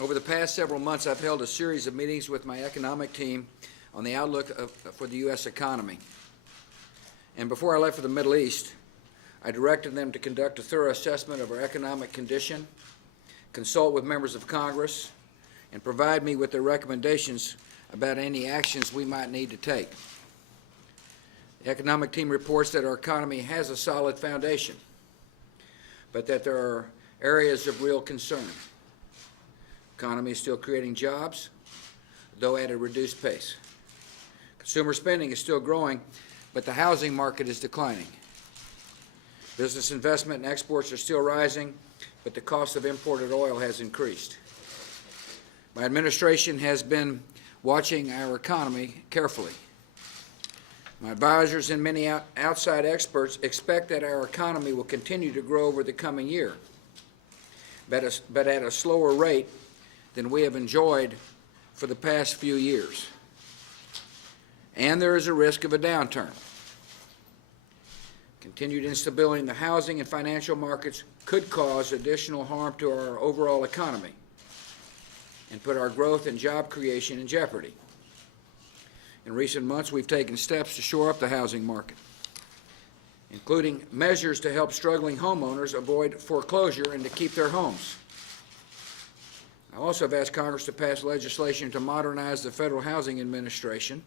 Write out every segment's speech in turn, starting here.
Over the past several months, I've held a series of meetings with my economic team on the outlook for the U.S. economy. And before I left for the Middle East, I directed them to conduct a thorough assessment of our economic condition, consult with members of Congress, and provide me with their recommendations about any actions we might need to take. The economic team reports that our economy has a solid foundation, but that there are areas of real concern. The economy is still creating jobs, though at a reduced pace. Consumer spending is still growing, but the housing market is declining. Business investment and exports are still rising, but the cost of imported oil has increased. My administration has been watching our economy carefully. My advisors and many outside experts expect that our economy will continue to grow over the coming year, but at a slower rate than we have enjoyed for the past few years. And there is a risk of a downturn. Continued instability in the housing and financial markets could cause additional harm to our overall economy and put our growth and job creation in jeopardy. In recent months, we've taken steps to shore up the housing market, including measures to help struggling homeowners avoid foreclosure and to keep their homes. I also have asked Congress to pass legislation to modernize the Federal Housing Administration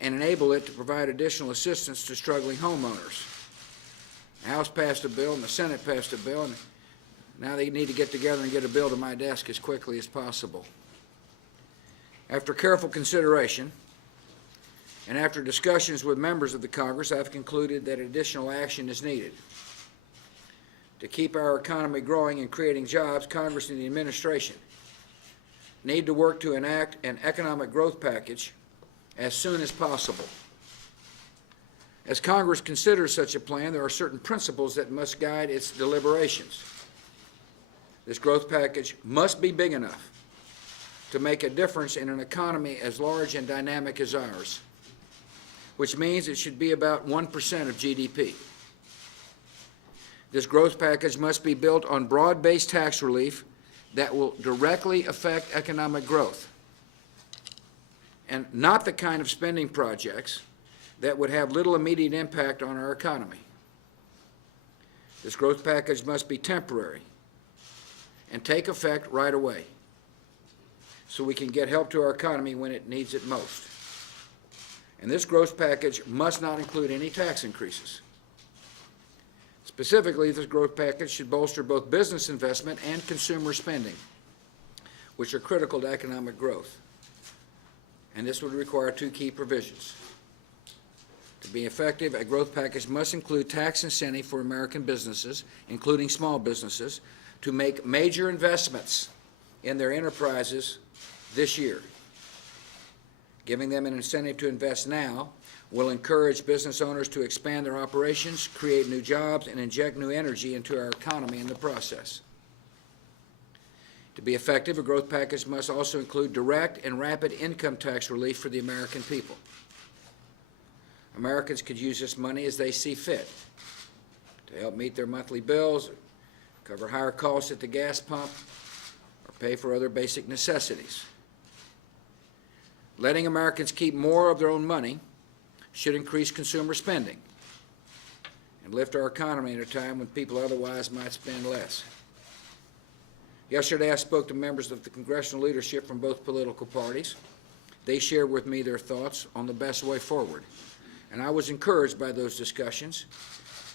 and enable it to provide additional assistance to struggling homeowners. The House passed a bill and the Senate passed a bill, and now they need to get together and get a bill to my desk as quickly as possible. After careful consideration, and after discussions with members of the Congress, I've concluded that additional action is needed. To keep our economy growing and creating jobs, Congress and the administration need to work to enact an economic growth package as soon as possible. As Congress considers such a plan, there are certain principles that must guide its deliberations. This growth package must be big enough to make a difference in an economy as large and dynamic as ours, which means it should be about 1% of GDP. This growth package must be built on broad-based tax relief that will directly affect economic growth, and not the kind of spending projects that would have little immediate impact on our economy. This growth package must be temporary and take effect right away so we can get help to our economy when it needs it most. And this growth package must not include any tax increases. Specifically, this growth package should bolster both business investment and consumer spending, which are critical to economic growth. And this would require two key provisions. To be effective, a growth package must include tax incentive for American businesses, including small businesses, to make major investments in their enterprises this year. Giving them an incentive to invest now will encourage business owners to expand their operations, create new jobs, and inject new energy into our economy in the process. To be effective, a growth package must also include direct and rapid income tax relief for the American people. Americans could use this money as they see fit to help meet their monthly bills, cover higher costs at the gas pump, or pay for other basic necessities. Letting Americans keep more of their own money should increase consumer spending and lift our economy at a time when people otherwise might spend less. Yesterday, I spoke to members of the congressional leadership from both political parties. They shared with me their thoughts on the best way forward, and I was encouraged by those discussions,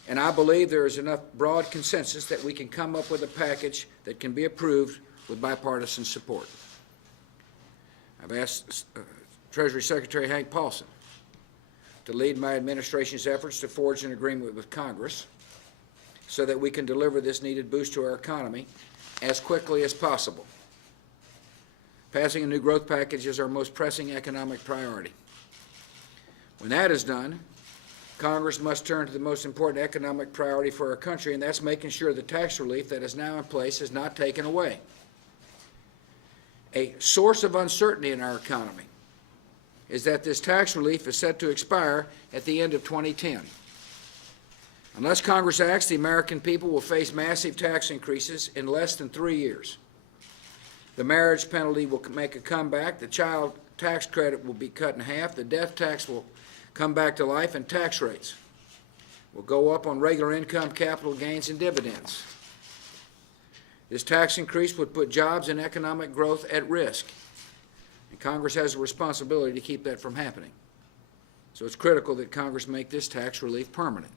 and I believe there is enough broad consensus that we can come up with a package that can be approved with bipartisan support. I've asked Treasury Secretary Hank Paulson to lead my administration's efforts to forge an agreement with Congress so that we can deliver this needed boost to our economy as quickly as possible. Passing a new growth package is our most pressing economic priority. When that is done, Congress must turn to the most important economic priority for our country, and that's making sure the tax relief that is now in place is not taken away. A source of uncertainty in our economy is that this tax relief is set to expire at the end of 2010. Unless Congress acts, the American people will face massive tax increases in less than 3 years. The marriage penalty will make a comeback. The child tax credit will be cut in half. The death tax will come back to life, and tax rates will go up on regular income, capital gains, and dividends. This tax increase would put jobs and economic growth at risk, and Congress has a responsibility to keep that from happening. So it's critical that Congress make this tax relief permanent.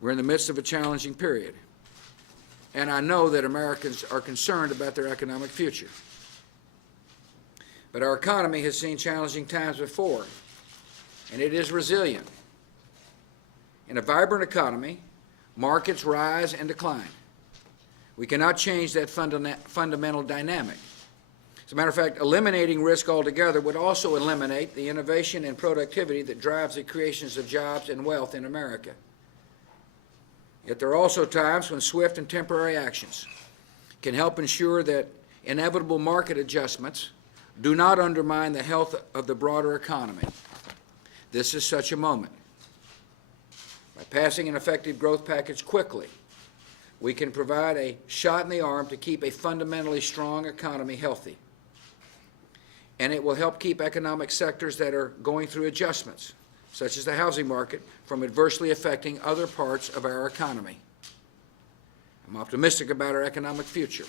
We're in the midst of a challenging period, and I know that Americans are concerned about their economic future. But our economy has seen challenging times before, and it is resilient. In a vibrant economy, markets rise and decline. We cannot change that fundamental dynamic. As a matter of fact, eliminating risk altogether would also eliminate the innovation and productivity that drives the creations of jobs and wealth in America. Yet there are also times when swift and temporary actions can help ensure that inevitable market adjustments do not undermine the health of the broader economy. This is such a moment. By passing an effective growth package quickly, we can provide a shot in the arm to keep a fundamentally strong economy healthy. And it will help keep economic sectors that are going through adjustments, such as the housing market, from adversely affecting other parts of our economy. I'm optimistic about our economic future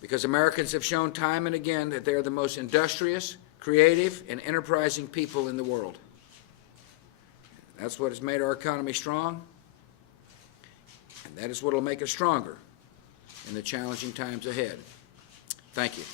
because Americans have shown time and again that they are the most industrious, creative, and enterprising people in the world. That's what has made our economy strong, and that is what will make us stronger in the challenging times ahead. Thank you.